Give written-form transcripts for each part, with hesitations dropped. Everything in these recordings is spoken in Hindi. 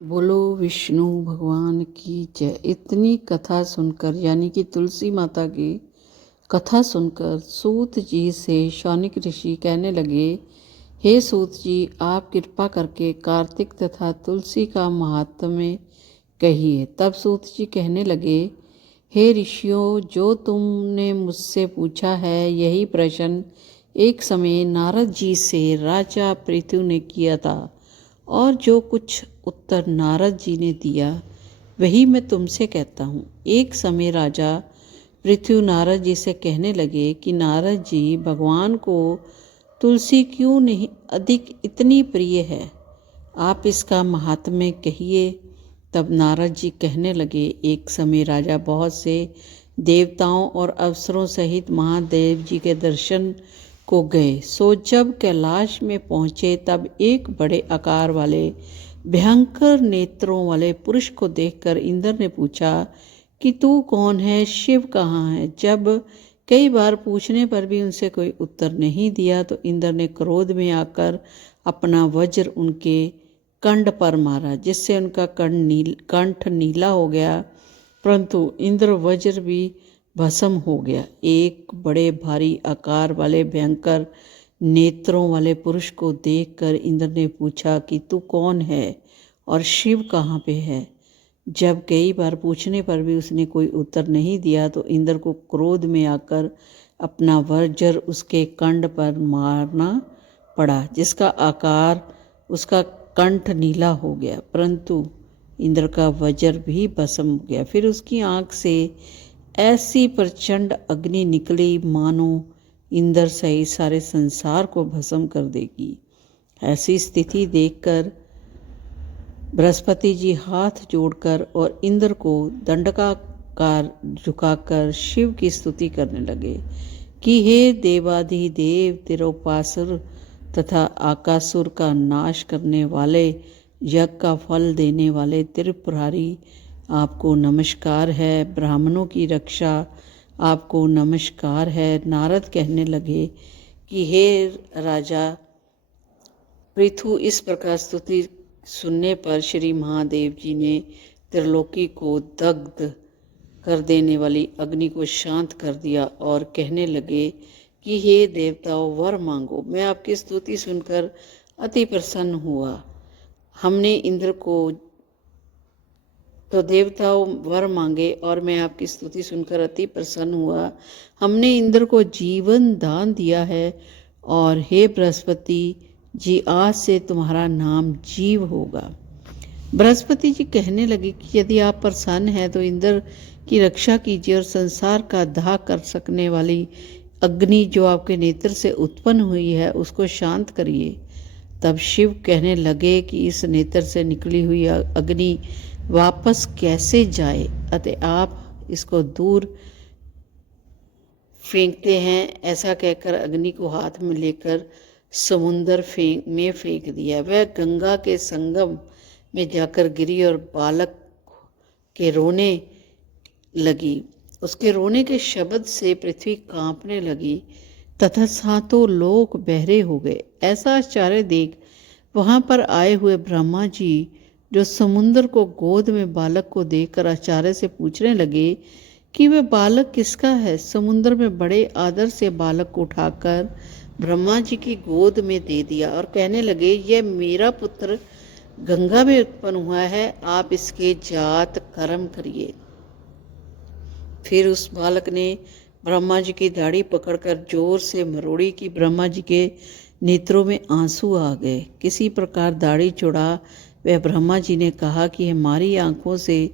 बोलो विष्णु भगवान की जय। इतनी कथा सुनकर यानी कि तुलसी माता की कथा सुनकर सूत जी से शौनक ऋषि कहने लगे, हे सूत जी, आप कृपा करके कार्तिक तथा तुलसी का महात्म्य कहिए। तब सूत जी कहने लगे, हे ऋषियों, जो तुमने मुझसे पूछा है यही प्रश्न एक समय नारद जी से राजा पृथु ने किया था, और जो कुछ उत्तर नारद जी ने दिया वही मैं तुमसे कहता हूँ। एक समय राजा पृथु नारद जी से कहने लगे कि नारद जी, भगवान को तुलसी क्यों नहीं अधिक इतनी प्रिय है, आप इसका महात्म्य कहिए। तब नारद जी कहने लगे, एक समय राजा बहुत से देवताओं और अप्सरों सहित महादेव जी के दर्शन को गए। सो जब कैलाश में पहुँचे तब एक बड़े आकार वाले भयंकर नेत्रों वाले पुरुष को देखकर इंद्र ने पूछा कि तू कौन है, शिव कहाँ है। जब कई बार पूछने पर भी उनसे कोई उत्तर नहीं दिया तो इंद्र ने क्रोध में आकर अपना वज्र उनके कंठ पर मारा, जिससे उनका कंठ नीला हो गया, परंतु इंद्र वज्र भी भस्म हो गया। एक बड़े भारी आकार वाले भयंकर नेत्रों वाले पुरुष को देखकर इंद्र ने पूछा कि तू कौन है और शिव कहाँ पे है। जब कई बार पूछने पर भी उसने कोई उत्तर नहीं दिया तो इंद्र को क्रोध में आकर अपना वज्र उसके कंठ पर मारना पड़ा, जिसका आकार उसका कंठ नीला हो गया, परंतु इंद्र का वज्र भी भस्म हो गया। फिर उसकी आँख से ऐसी प्रचंड अग्नि निकली मानो इंद्र सहित सारे संसार को भस्म कर देगी। ऐसी स्थिति देखकर बृहस्पति जी हाथ जोड़कर और इंद्र को दंडकार झुकाकर शिव की स्तुति करने लगे कि हे देवाधिदेव, तिरोपासुर तथा आकासुर का नाश करने वाले, यज्ञ का फल देने वाले त्रिपुरारी, आपको नमस्कार है। ब्राह्मणों की रक्षा आपको नमस्कार है। नारद कहने लगे कि हे राजा पृथु, इस प्रकार स्तुति सुनने पर श्री महादेव जी ने त्रिलोकी को दग्ध कर देने वाली अग्नि को शांत कर दिया और कहने लगे कि हे देवताओं, वर मांगो। मैं आपकी स्तुति सुनकर अति प्रसन्न हुआ। हमने इंद्र को तो देवताओं वर मांगे और मैं आपकी स्तुति सुनकर अति प्रसन्न हुआ। हमने इंद्र को जीवन दान दिया है, और हे बृहस्पति जी, आज से तुम्हारा नाम जीव होगा। बृहस्पति जी कहने लगे कि यदि आप प्रसन्न हैं तो इंद्र की रक्षा कीजिए और संसार का दाह कर सकने वाली अग्नि जो आपके नेत्र से उत्पन्न हुई है उसको शांत करिए। तब शिव कहने लगे कि इस नेत्र से निकली हुई अग्नि वापस कैसे जाए, अतः आप इसको दूर फेंकते हैं। ऐसा कहकर अग्नि को हाथ में लेकर समुंदर में फेंक दिया। वह गंगा के संगम में जाकर गिरी और बालक के रोने लगी। उसके रोने के शब्द से पृथ्वी कांपने लगी तथा सातों लोक बहरे हो गए। ऐसा आश्चर्य देख वहां पर आए हुए ब्रह्मा जी, जो समुद्र को गोद में बालक को देखकर आश्चर्य से पूछने लगे कि वह बालक किसका है। समुद्र में बड़े आदर से बालक को उठाकर ब्रह्मा जी की गोद में दे दिया और कहने लगे, यह मेरा पुत्र गंगा में उत्पन्न हुआ है, आप इसके जात कर्म करिए। फिर उस बालक ने ब्रह्मा जी की दाढ़ी पकड़कर जोर से मरोड़ी कि ब्रह्मा जी के नेत्रों में आंसू आ गए। किसी प्रकार दाढ़ी छुड़ा वह ब्रह्मा जी ने कहा कि हमारी आंखों से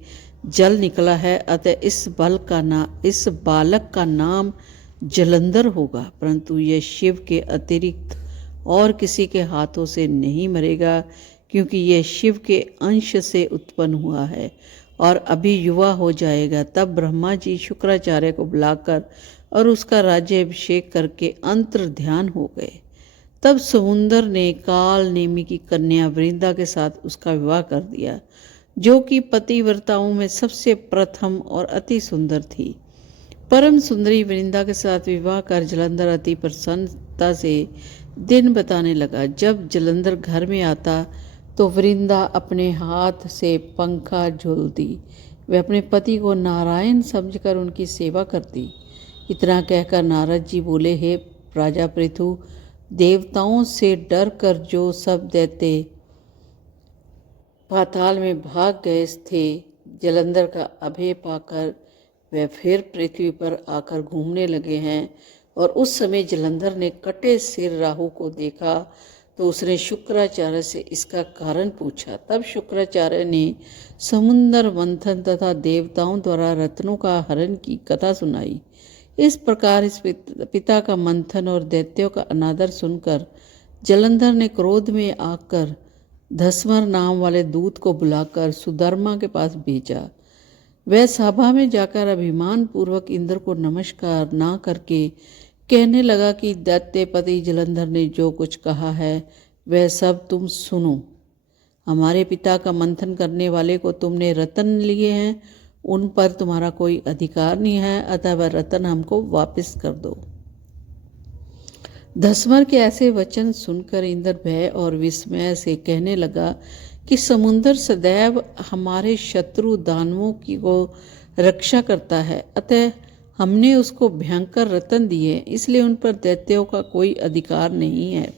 जल निकला है, अतः इस बालक का नाम जलंधर होगा, परंतु यह शिव के अतिरिक्त और किसी के हाथों से नहीं मरेगा, क्योंकि यह शिव के अंश से उत्पन्न हुआ है और अभी युवा हो जाएगा। तब ब्रह्मा जी शुक्राचार्य को बुलाकर और उसका राज्याभिषेक करके अंतर ध्यान हो गए। तब समुंदर ने काल नेमी की कन्या वृंदा के साथ उसका विवाह कर दिया, जो कि पतिव्रताओं में सबसे प्रथम और अति सुंदर थी। परम सुंदरी वृंदा के साथ विवाह कर जलंधर अति प्रसन्नता से दिन बताने लगा। जब जलंधर घर में आता तो वृंदा अपने हाथ से पंखा झूलती। वह अपने पति को नारायण समझकर उनकी सेवा करती। इतना कहकर नारद जी बोले, हे राजा पृथु, देवताओं से डर कर जो सब दैत्य पाताल में भाग गए थे, जलंधर का अभय पाकर वे फिर पृथ्वी पर आकर घूमने लगे हैं। और उस समय जलंधर ने कटे सिर राहु को देखा तो उसने शुक्राचार्य से इसका कारण पूछा। तब शुक्राचार्य ने समुद्र मंथन तथा देवताओं द्वारा रत्नों का हरण की कथा सुनाई। इस प्रकार इस पिता का मंथन और दैत्यों का अनादर सुनकर जलंधर ने क्रोध में आकर धस्मर नाम वाले दूत को बुलाकर सुधर्मा के पास भेजा। वह सभा में जाकर अभिमान पूर्वक इंद्र को नमस्कार ना करके कहने लगा कि दैत्यपति जलंधर ने जो कुछ कहा है वह सब तुम सुनो। हमारे पिता का मंथन करने वाले को तुमने रतन लिए हैं, उन पर तुम्हारा कोई अधिकार नहीं है, अतः वह रतन हमको वापस कर दो। धस्मर के ऐसे वचन सुनकर इंद्र भय और विस्मय से कहने लगा कि समुद्र सदैव हमारे शत्रु दानवों की को रक्षा करता है, अतः हमने उसको भयंकर रतन दिए, इसलिए उन पर दैत्यों का कोई अधिकार नहीं है।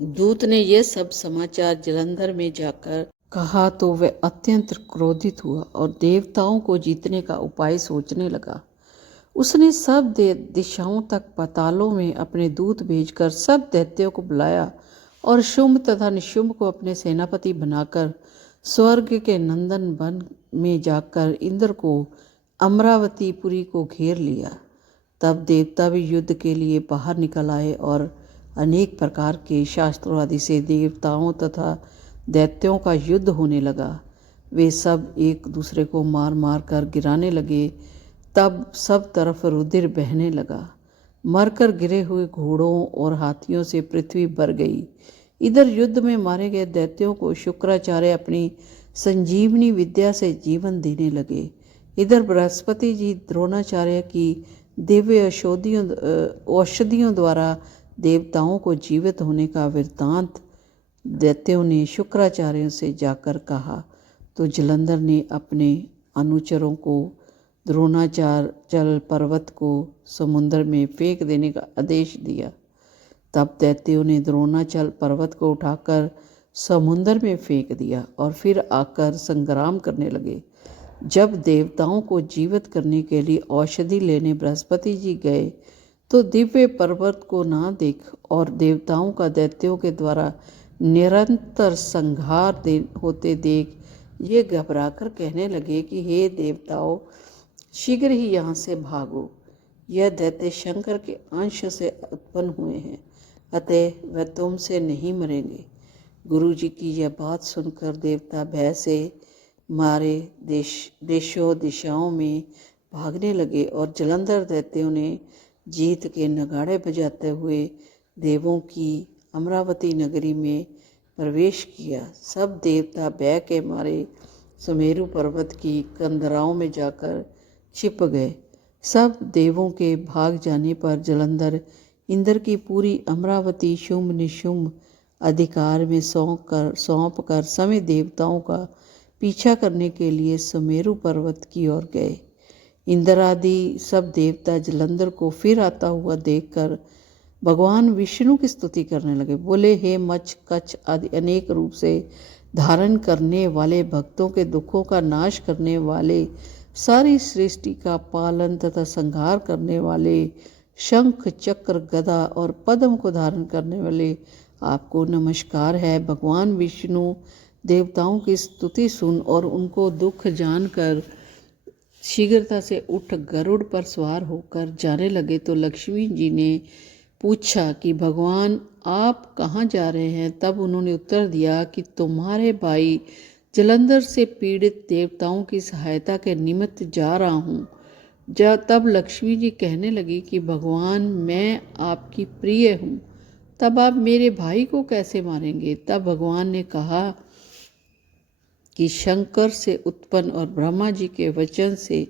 दूत ने यह सब समाचार जलंधर में जाकर कहा तो वह अत्यंत क्रोधित हुआ और देवताओं को जीतने का उपाय सोचने लगा। उसने सब दिशाओं तक पातालों में अपने दूत भेजकर सब दैत्यों को बुलाया और शुंभ तथा निशुंभ को अपने सेनापति बनाकर स्वर्ग के नंदन वन में जाकर इंद्र को अमरावतीपुरी को घेर लिया। तब देवता भी युद्ध के लिए बाहर निकल आए और अनेक प्रकार के शास्त्रों आदि से देवताओं तथा दैत्यों का युद्ध होने लगा। वे सब एक दूसरे को मार मार कर गिराने लगे। तब सब तरफ रुधिर बहने लगा। मरकर गिरे हुए घोड़ों और हाथियों से पृथ्वी भर गई। इधर युद्ध में मारे गए दैत्यों को शुक्राचार्य अपनी संजीवनी विद्या से जीवन देने लगे। इधर बृहस्पति जी द्रोणाचार्य की दिव्य औषधियों द्वारा देवताओं को जीवित होने का वृत्तांत दैत्यों ने शुक्राचार्यों से जाकर कहा तो जलंधर ने अपने अनुचरों को द्रोणाचार्य पर्वत को समुद्र में फेंक देने का आदेश दिया। तब दैत्यों ने द्रोणाचार्य पर्वत को उठाकर समुद्र में फेंक दिया और फिर आकर संग्राम करने लगे। जब देवताओं को जीवित करने के लिए औषधि लेने बृहस्पति जी गए तो दिव्य पर्वत को ना देख और देवताओं का दैत्यों के द्वारा निरंतर संहार होते देख ये घबराकर कहने लगे कि हे देवताओं, शीघ्र ही यहाँ से भागो। यह दैत्य शंकर के अंश से उत्पन्न हुए हैं, अतः वह तुमसे नहीं मरेंगे। गुरु जी की यह बात सुनकर देवता भय से मारे देशों दिशाओं में भागने लगे और जलंधर दैत्यों ने जीत के नगाड़े बजाते हुए देवों की अमरावती नगरी में प्रवेश किया। सब देवता भय के मारे सुमेरु पर्वत की कंदराओं में जाकर छिप गए। सब देवों के भाग जाने पर जलंधर इंद्र की पूरी अमरावती शुंभ निशुंभ अधिकार में सौंप कर सभी देवताओं का पीछा करने के लिए सुमेरु पर्वत की ओर गए। इंद्र आदि सब देवता जलंधर को फिर आता हुआ देखकर भगवान विष्णु की स्तुति करने लगे। बोले, हे मच्छ कच्छ आदि अनेक रूप से धारण करने वाले, भक्तों के दुखों का नाश करने वाले, सारी सृष्टि का पालन तथा संहार करने वाले, शंख चक्र गदा और पद्म को धारण करने वाले, आपको नमस्कार है। भगवान विष्णु देवताओं की स्तुति सुन और उनको दुख जानकर शीघ्रता से उठ गरुड़ पर सवार होकर जाने लगे तो लक्ष्मी जी ने पूछा कि भगवान आप कहाँ जा रहे हैं। तब उन्होंने उत्तर दिया कि तुम्हारे भाई जलंधर से पीड़ित देवताओं की सहायता के निमित्त जा रहा हूँ। तब लक्ष्मी जी कहने लगी कि भगवान मैं आपकी प्रिय हूँ, तब आप मेरे भाई को कैसे मारेंगे। तब भगवान ने कहा कि शंकर से उत्पन्न और ब्रह्मा जी के वचन से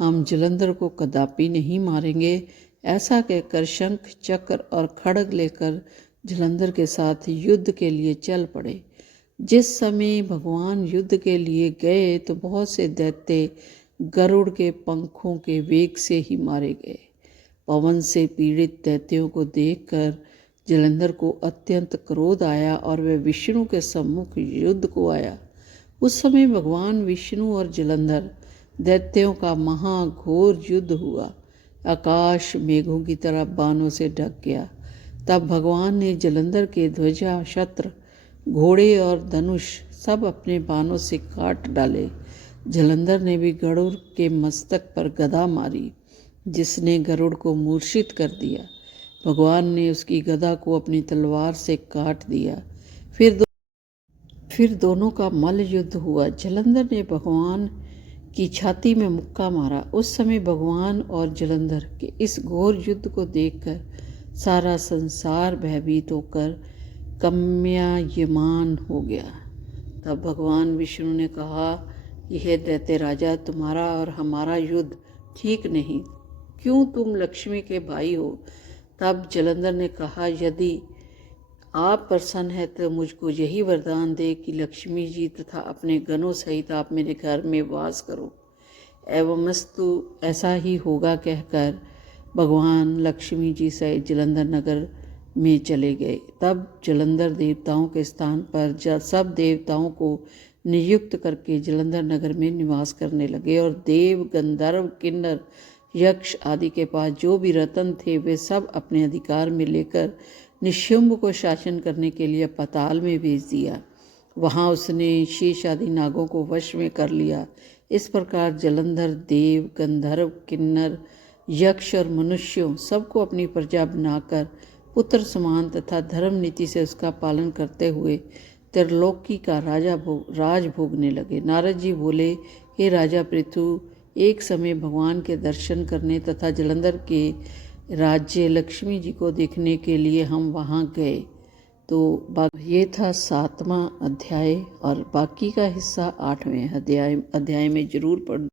हम जलंधर को कदापि नहीं मारेंगे। ऐसा कहकर शंख चक्र और खड्ग लेकर जलंधर के साथ युद्ध के लिए चल पड़े। जिस समय भगवान युद्ध के लिए गए तो बहुत से दैत्य गरुड़ के पंखों के वेग से ही मारे गए। पवन से पीड़ित दैत्यों को देखकर जलंधर को अत्यंत क्रोध आया और वह विष्णु के सम्मुख युद्ध को आया। उस समय भगवान विष्णु और जलंधर दैत्यों का महाघोर युद्ध हुआ। आकाश मेघों की तरह बाणों से ढक गया। तब भगवान ने जलंधर के ध्वजा, छत्र, घोड़े और धनुष सब अपने बाणों से काट डाले। जलंधर ने भी गरुड़ के मस्तक पर गदा मारी, जिसने गरुड़ को मूर्छित कर दिया। भगवान ने उसकी गदा को अपनी तलवार से काट दिया। फिर दोनों का मल्ल युद्ध हुआ। जलंधर ने भगवान की छाती में मुक्का मारा। उस समय भगवान और जलंधर के इस घोर युद्ध को देखकर सारा संसार भयभीत होकर कम्यायमान हो गया। तब भगवान विष्णु ने कहा, यह दैत्य राजा, तुम्हारा और हमारा युद्ध ठीक नहीं। क्यों? तुम लक्ष्मी के भाई हो। तब जलंधर ने कहा, यदि आप प्रसन्न हैं तो मुझको यही वरदान दे कि लक्ष्मी जी तथा अपने गणों सहित आप मेरे घर में वास करो। एवमस्तु ऐसा ही होगा कहकर भगवान लक्ष्मी जी सहित जलंधर नगर में चले गए। तब जलंधर देवताओं के स्थान पर सब देवताओं को नियुक्त करके जलंधर नगर में निवास करने लगे और देव, गंधर्व, किन्नर, यक्ष आदि के पास जो भी रत्न थे वे सब अपने अधिकार में लेकर निशुंभ को शासन करने के लिए पाताल में भेज दिया। वहाँ उसने शेष आदि नागों को वश में कर लिया। इस प्रकार जलंधर देव, गंधर्व, किन्नर, यक्ष और मनुष्यों सबको अपनी प्रजा बनाकर पुत्र समान तथा धर्म नीति से उसका पालन करते हुए त्रिलोकी का राज भोगने लगे। नारद जी बोले, हे राजा पृथु, एक समय भगवान के दर्शन करने तथा जलंधर के राज्य लक्ष्मी जी को देखने के लिए हम वहाँ गए। तो ये था 7वां अध्याय और बाकी का हिस्सा 8वें अध्याय में जरूर पढ़